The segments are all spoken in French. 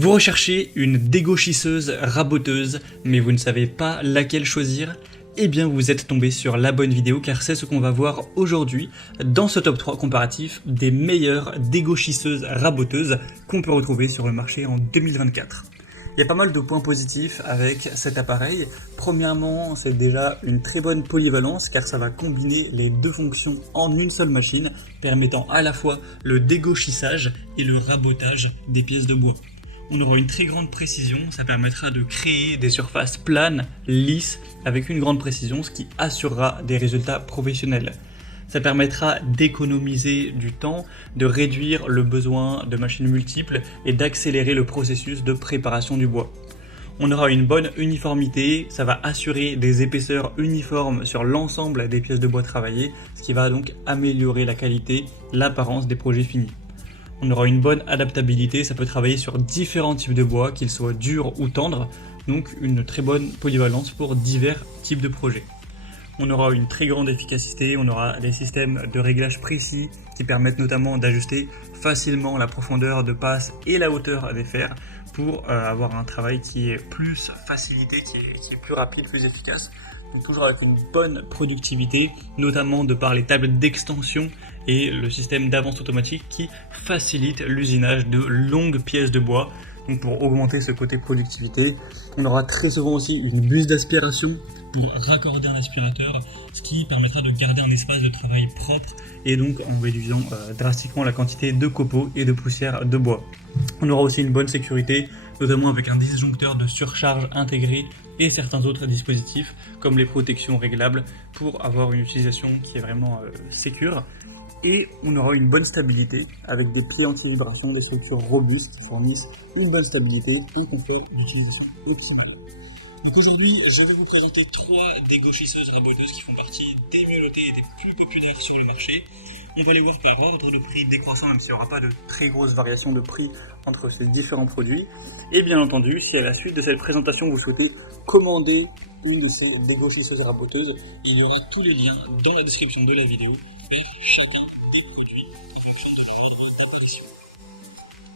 Vous recherchez une dégauchisseuse raboteuse, mais vous ne savez pas laquelle choisir? Eh bien vous êtes tombé sur la bonne vidéo car c'est ce qu'on va voir aujourd'hui dans ce top 3 comparatif des meilleures dégauchisseuses raboteuses qu'on peut retrouver sur le marché en 2024. Il y a pas mal de points positifs avec cet appareil. Premièrement, c'est déjà une très bonne polyvalence car ça va combiner les deux fonctions en une seule machine, permettant à la fois le dégauchissage et le rabotage des pièces de bois. On aura une très grande précision, ça permettra de créer des surfaces planes, lisses, avec une grande précision, ce qui assurera des résultats professionnels. Ça permettra d'économiser du temps, de réduire le besoin de machines multiples et d'accélérer le processus de préparation du bois. On aura une bonne uniformité, ça va assurer des épaisseurs uniformes sur l'ensemble des pièces de bois travaillées, ce qui va donc améliorer la qualité, l'apparence des projets finis. On aura une bonne adaptabilité, ça peut travailler sur différents types de bois, qu'ils soient durs ou tendres, donc une très bonne polyvalence pour divers types de projets. On aura une très grande efficacité, on aura des systèmes de réglage précis qui permettent notamment d'ajuster facilement la profondeur de passe et la hauteur des fers pour avoir un travail qui est plus facilité, qui est plus rapide, plus efficace. Donc toujours avec une bonne productivité, notamment de par les tables d'extension et le système d'avance automatique qui facilite l'usinage de longues pièces de bois. Donc pour augmenter ce côté productivité, on aura très souvent aussi une buse d'aspiration pour raccorder un aspirateur, ce qui permettra de garder un espace de travail propre et donc en réduisant drastiquement la quantité de copeaux et de poussière de bois. On aura aussi une bonne sécurité, notamment avec un disjoncteur de surcharge intégré et certains autres dispositifs comme les protections réglables pour avoir une utilisation qui est vraiment sécure. Et on aura une bonne stabilité avec des pieds anti-vibration, des structures robustes qui fournissent une bonne stabilité, un confort d'utilisation optimal. Donc aujourd'hui, je vais vous présenter 3 dégauchisseuses raboteuses qui font partie des mieux notées et des plus populaires sur le marché. On va les voir par ordre de prix décroissant, même s'il n'y aura pas de très grosses variations de prix entre ces différents produits. Et bien entendu, si à la suite de cette présentation vous souhaitez commander une de ces dégauchisseuses raboteuses, il y aura tous les liens dans la description de la vidéo vers chacun des produits en fonction de leur ordre d'apparition.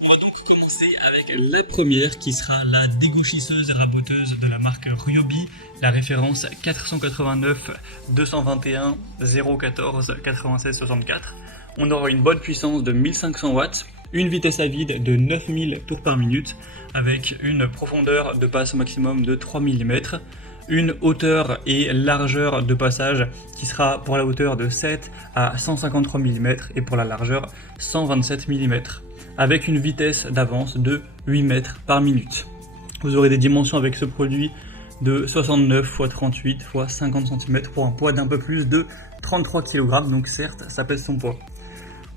On va donc commencer avec la première qui sera la dégauchisseuse raboteuse de la marque Ryobi, la référence 489 221 014 96 64. On aura une bonne puissance de 1500 watts, une vitesse à vide de 9000 tours par minute avec une profondeur de passe maximum de 3 mm, une hauteur et largeur de passage qui sera pour la hauteur de 7 à 153 mm et pour la largeur 127 mm, avec une vitesse d'avance de 8 mètres par minute. Vous aurez des dimensions avec ce produit de 69 x 38 x 50 cm pour un poids d'un peu plus de 33 kg, donc certes ça pèse son poids.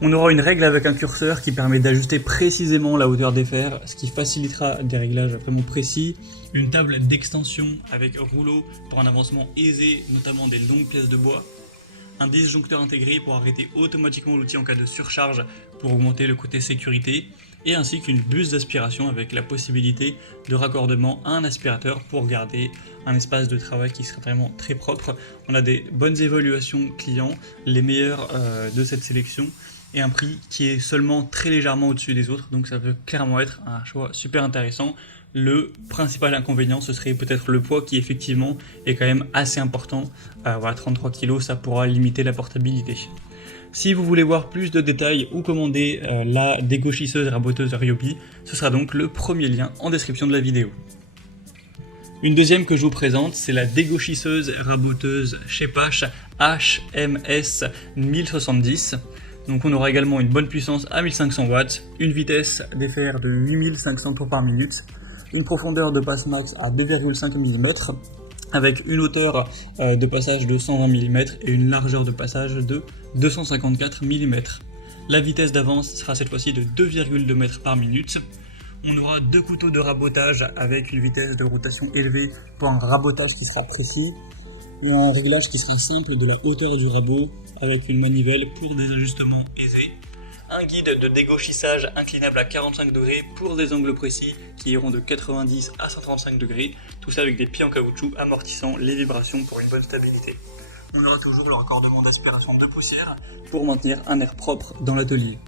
On aura une règle avec un curseur qui permet d'ajuster précisément la hauteur des fers, ce qui facilitera des réglages vraiment précis. Une table d'extension avec rouleau pour un avancement aisé, notamment des longues pièces de bois. Un disjoncteur intégré pour arrêter automatiquement l'outil en cas de surcharge pour augmenter le côté sécurité. Et ainsi qu'une buse d'aspiration avec la possibilité de raccordement à un aspirateur pour garder un espace de travail qui sera vraiment très propre. On a des bonnes évaluations clients, les meilleures de cette sélection, et un prix qui est seulement très légèrement au-dessus des autres, donc ça peut clairement être un choix super intéressant. Le principal inconvénient, ce serait peut-être le poids qui effectivement est quand même assez important. Voilà, 33 kg, ça pourra limiter la portabilité. Si vous voulez voir plus de détails ou commander la dégauchisseuse raboteuse Ryobi, ce sera donc le premier lien en description de la vidéo. Une deuxième que je vous présente, c'est la dégauchisseuse raboteuse Shepash HMS 1070. Donc on aura également une bonne puissance à 1500 watts, une vitesse des fers de 8500 tours par minute, une profondeur de passe max à 2,5 mm, avec une hauteur de passage de 120 mm et une largeur de passage de 254 mm. La vitesse d'avance sera cette fois-ci de 2,2 m par minute. On aura 2 couteaux de rabotage avec une vitesse de rotation élevée pour un rabotage qui sera précis, un réglage qui sera simple de la hauteur du rabot avec une manivelle pour des ajustements aisés, un guide de dégauchissage inclinable à 45 degrés pour des angles précis qui iront de 90 à 135 degrés, tout ça avec des pieds en caoutchouc amortissant les vibrations pour une bonne stabilité. On aura toujours le raccordement d'aspiration de poussière pour maintenir un air propre dans l'atelier.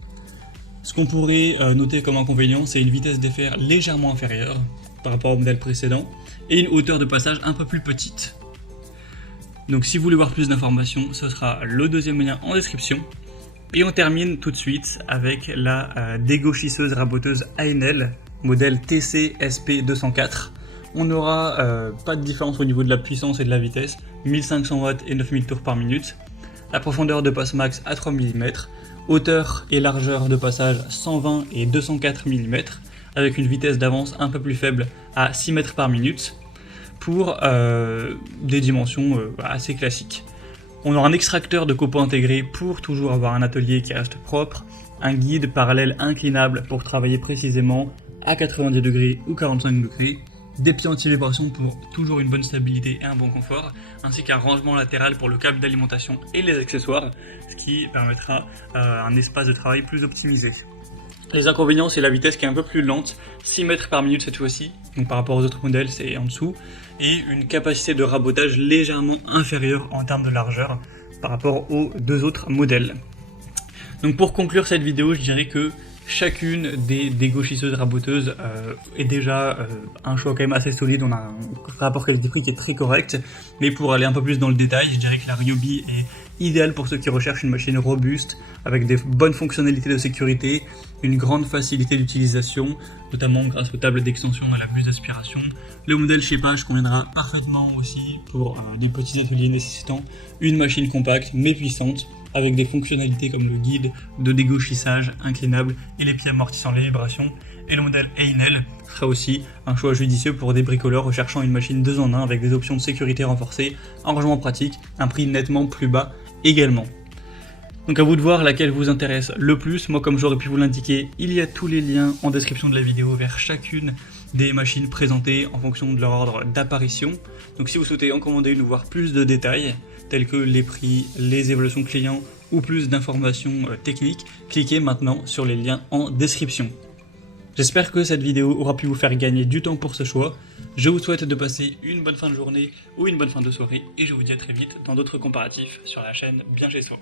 Ce qu'on pourrait noter comme inconvénient, c'est une vitesse d'effet légèrement inférieure par rapport au modèle précédent et une hauteur de passage un peu plus petite. Donc si vous voulez voir plus d'informations, ce sera le deuxième lien en description. Et on termine tout de suite avec la dégauchisseuse raboteuse ANL, modèle TC-SP204. On n'aura pas de différence au niveau de la puissance et de la vitesse, 1500 watts et 9000 tours par minute. La profondeur de passe max à 3 mm, hauteur et largeur de passage 120 et 204 mm, avec une vitesse d'avance un peu plus faible à 6 mètres par minute, pour des dimensions assez classiques. On aura un extracteur de copeaux intégré pour toujours avoir un atelier qui reste propre, un guide parallèle inclinable pour travailler précisément à 90 degrés ou 45 degrés, des pieds anti-vibration pour toujours une bonne stabilité et un bon confort, ainsi qu'un rangement latéral pour le câble d'alimentation et les accessoires, ce qui permettra un espace de travail plus optimisé. Les inconvénients, c'est la vitesse qui est un peu plus lente, 6 mètres par minute cette fois-ci, donc par rapport aux autres modèles c'est en dessous, et une capacité de rabotage légèrement inférieure en termes de largeur par rapport aux deux autres modèles. Donc pour conclure cette vidéo, je dirais que chacune des dégauchisseuses raboteuses est déjà un choix quand même assez solide. On a un rapport qualité-prix qui est très correct, mais pour aller un peu plus dans le détail, je dirais que la Ryobi est idéale pour ceux qui recherchent une machine robuste, avec des bonnes fonctionnalités de sécurité, une grande facilité d'utilisation, notamment grâce aux tables d'extension et à la buse d'aspiration. Le modèle Shepage conviendra parfaitement aussi pour des petits ateliers nécessitant une machine compacte mais puissante, avec des fonctionnalités comme le guide de dégauchissage inclinable et les pieds amortissant les vibrations. Et le modèle ANL sera aussi un choix judicieux pour des bricoleurs recherchant une machine 2 en 1 avec des options de sécurité renforcées, un rangement pratique, un prix nettement plus bas également. Donc à vous de voir laquelle vous intéresse le plus. Moi, comme j'aurais pu vous l'indiquer, il y a tous les liens en description de la vidéo vers chacune des machines présentées en fonction de leur ordre d'apparition. Donc si vous souhaitez en commander une ou voir plus de détails, tels que les prix, les évolutions clients ou plus d'informations techniques, cliquez maintenant sur les liens en description. J'espère que cette vidéo aura pu vous faire gagner du temps pour ce choix. Je vous souhaite de passer une bonne fin de journée ou une bonne fin de soirée et je vous dis à très vite dans d'autres comparatifs sur la chaîne Bien Chez Soi.